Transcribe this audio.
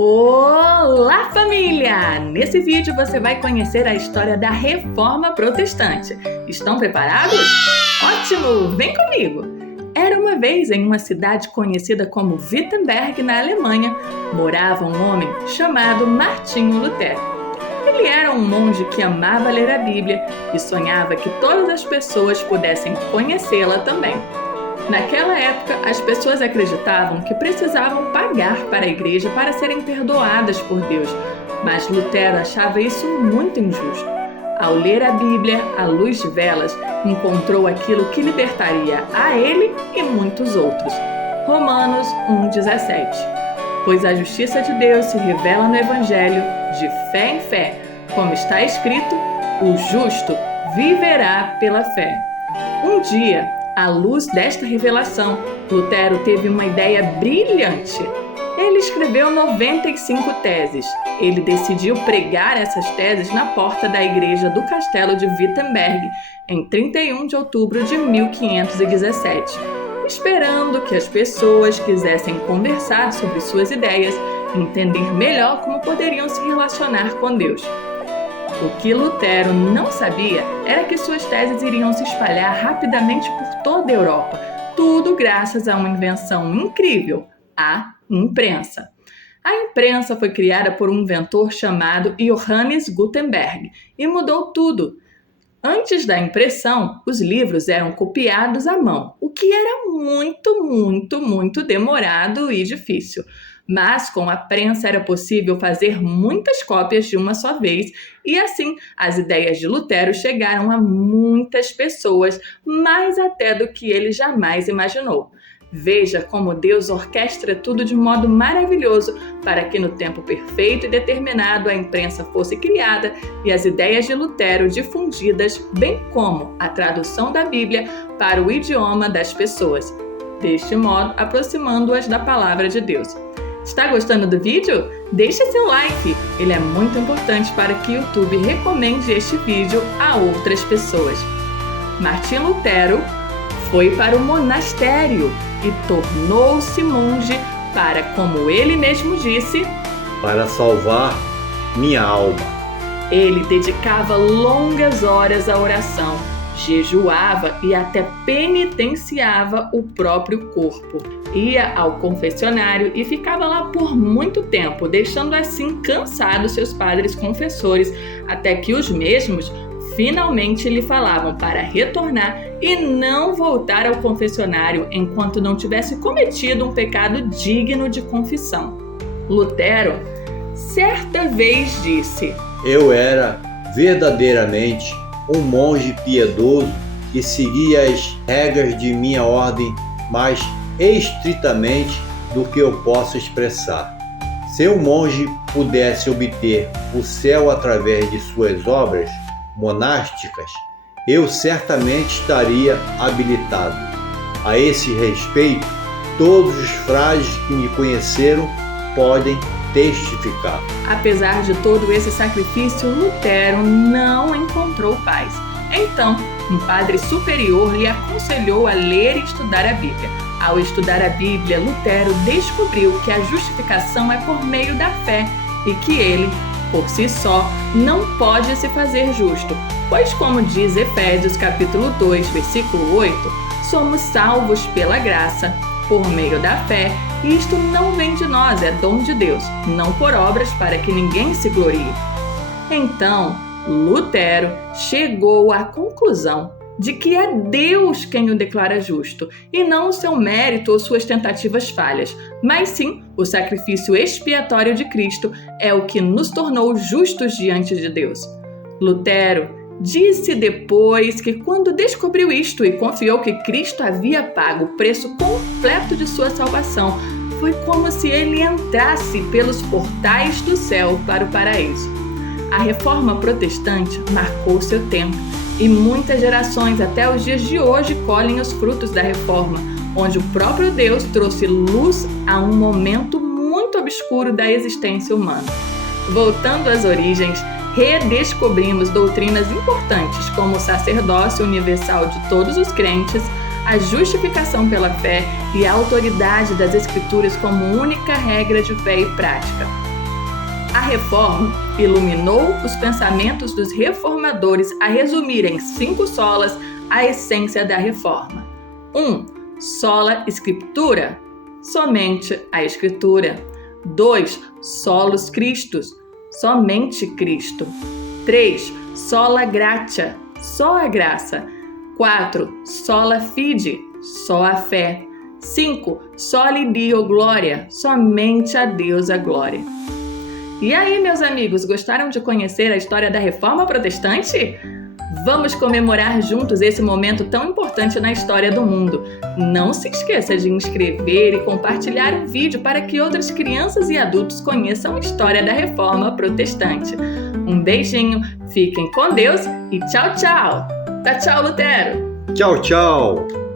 Olá, família! Nesse vídeo você vai conhecer a história da Reforma Protestante. Estão preparados? Ótimo! Vem comigo! Era uma vez em uma cidade conhecida como Wittenberg, na Alemanha, morava um homem chamado Martinho Lutero. Ele era um monge que amava ler a Bíblia e sonhava que todas as pessoas pudessem conhecê-la também. Naquela época, as pessoas acreditavam que precisavam pagar para a igreja para serem perdoadas por Deus, mas Lutero achava isso muito injusto. Ao ler a Bíblia à luz de velas, encontrou aquilo que libertaria a ele e muitos outros. Romanos 1,17. Pois a justiça de Deus se revela no Evangelho de fé em fé, como está escrito, o justo viverá pela fé. Um dia, à luz desta revelação, Lutero teve uma ideia brilhante. Ele escreveu 95 teses. Ele decidiu pregar essas teses na porta da igreja do castelo de Wittenberg em 31 de outubro de 1517, esperando que as pessoas quisessem conversar sobre suas ideias e entender melhor como poderiam se relacionar com Deus. O que Lutero não sabia era que suas teses iriam se espalhar rapidamente por toda a Europa, tudo graças a uma invenção incrível, a imprensa. A imprensa foi criada por um inventor chamado Johannes Gutenberg e mudou tudo. Antes da impressão, os livros eram copiados à mão, o que era muito demorado e difícil. Mas com a prensa era possível fazer muitas cópias de uma só vez e assim as ideias de Lutero chegaram a muitas pessoas, mais até do que ele jamais imaginou. Veja como Deus orquestra tudo de modo maravilhoso para que no tempo perfeito e determinado a imprensa fosse criada e as ideias de Lutero difundidas, bem como a tradução da Bíblia para o idioma das pessoas, deste modo aproximando-as da palavra de Deus. Está gostando do vídeo? Deixe seu like, ele é muito importante para que o YouTube recomende este vídeo a outras pessoas. Martinho Lutero foi para o monastério e tornou-se monge para, como ele mesmo disse, para salvar minha alma. Ele dedicava longas horas à oração, jejuava e até penitenciava o próprio corpo. Ia ao confessionário e ficava lá por muito tempo, deixando assim cansados seus padres confessores, até que os mesmos finalmente lhe falavam para retornar e não voltar ao confessionário enquanto não tivesse cometido um pecado digno de confissão. Lutero certa vez disse: Eu era verdadeiramente um monge piedoso que seguia as regras de minha ordem mais estritamente do que eu posso expressar. Se um monge pudesse obter o céu através de suas obras monásticas, eu certamente estaria habilitado. A esse respeito, todos os frades que me conheceram podem testificar. Apesar de todo esse sacrifício, Lutero não encontrou paz. Então, um padre superior lhe aconselhou a ler e estudar a Bíblia. Ao estudar a Bíblia, Lutero descobriu que a justificação é por meio da fé e que ele, por si só, não pode se fazer justo, pois como diz Efésios capítulo 2, versículo 8, somos salvos pela graça, por meio da fé, e isto não vem de nós, é dom de Deus, não por obras para que ninguém se glorie. Então, Lutero chegou à conclusão de que é Deus quem o declara justo, e não o seu mérito ou suas tentativas falhas, mas sim o sacrifício expiatório de Cristo é o que nos tornou justos diante de Deus. Lutero disse depois que quando descobriu isto e confiou que Cristo havia pago o preço completo de sua salvação, foi como se ele entrasse pelos portais do céu para o paraíso. A Reforma Protestante marcou seu tempo e muitas gerações até os dias de hoje colhem os frutos da Reforma, onde o próprio Deus trouxe luz a um momento muito obscuro da existência humana. Voltando às origens, redescobrimos doutrinas importantes como o sacerdócio universal de todos os crentes, a justificação pela fé e a autoridade das Escrituras como única regra de fé e prática. A Reforma iluminou os pensamentos dos reformadores a resumir em 5 solas a essência da Reforma. 1. Sola Scriptura, somente a Escritura. 2. Solus Christus, somente Cristo. 3. Sola Gratia, só a graça. 4. Sola Fide, só a fé. 5. Soli Deo Gloria, somente a Deus a glória. E aí, meus amigos, gostaram de conhecer a história da Reforma Protestante? Vamos comemorar juntos esse momento tão importante na história do mundo. Não se esqueça de inscrever e compartilhar o vídeo para que outras crianças e adultos conheçam a história da Reforma Protestante. Um beijinho, fiquem com Deus e tchau, tchau! Tchau, Lutero! Tchau, tchau!